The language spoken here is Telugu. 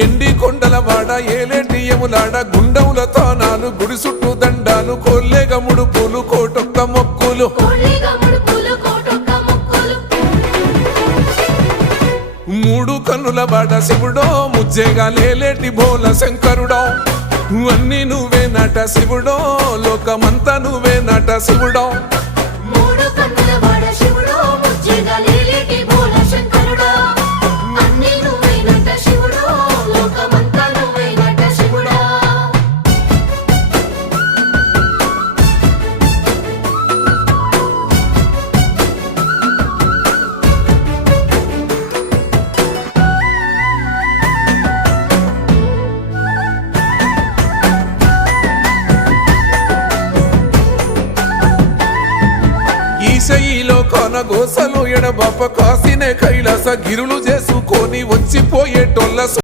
ఎండి కొండల వాడ ఏలేటి యములాడ గుండముల తానాలు గుడి చుట్టూ దండాలు కోల్లేగ ముడుపులు కోటొక్క మొక్కులు మూడు కన్నుల వాడ శివుడో ముజ్జేగా లేలేటి బోల శంకరుడో అన్ని నువ్వే నట శివుడో లోకమంతా నువ్వే నట శివుడో ఈశయిలో కొనగోసలు ఎడబాప కాసినే కైలాస గిరులు చేసుకొని వచ్చిపోయేటోళ్ళ